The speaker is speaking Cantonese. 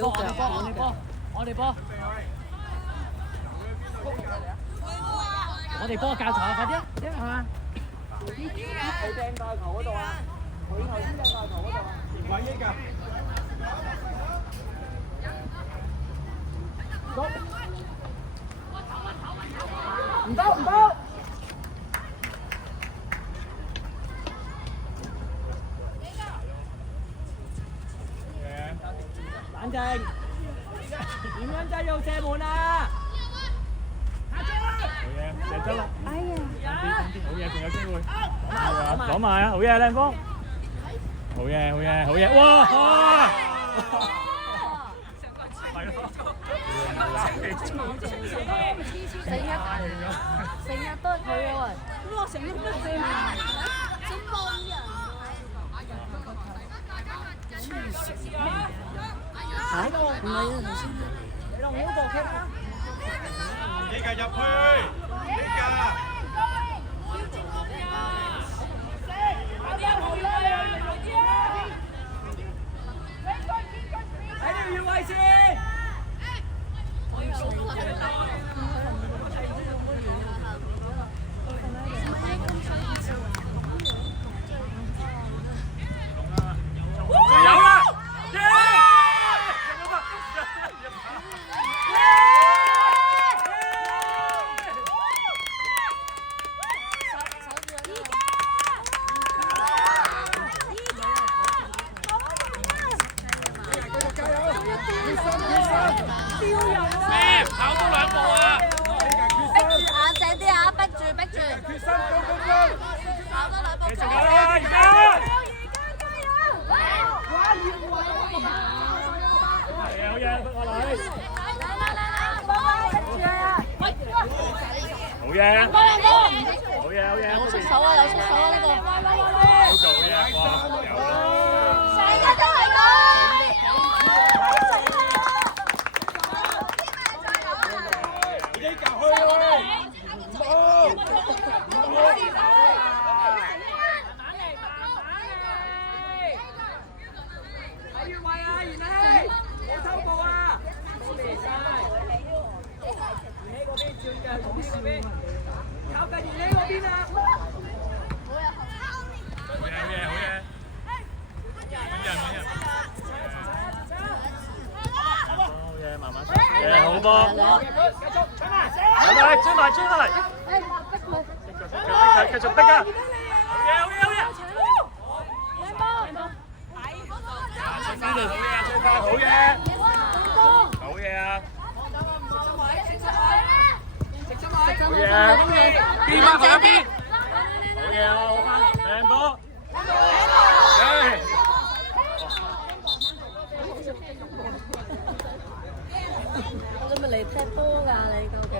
小腳，我哋波，教球啊！快啲啊！係嘛？佢掟爆球嗰度啊！佢頭先掟爆球嗰度啊！田偉益㗎。唔得唔得！冷靜，點樣制用射門啊？好嘢，射得啦！哎呀！好嘢，仲有機會。攞埋啊！好嘢，靚波！好嘢，好嘢，好嘢！哇！係咯。成日都係佢嘅喎。哇！成日都係佢。嚇？唔係啊，頭先。你同呢個傾啊！依家入去，依家。喺條越位線。跑多兩步啊！逼住眼正啲啊！逼住逼住。決心高！跑多兩步。繼續啦！而家。係啊！好嘢，得我嚟。好嘢！好嘢！好嘢！有出手啊！有出手啊！呢個。好做嘅，哇！成日都係佢。靠近延禧嗰邊啊！好嘢，好嘢，好嘢！好嘢，慢慢。好波！追埋！繼續逼啊！好嘢！好嘢！最快！好嘢！好嘢啊！好嘢！邊翻去一邊？好嘢啊！好翻，靚波！你咪嚟踢波㗎？你究竟？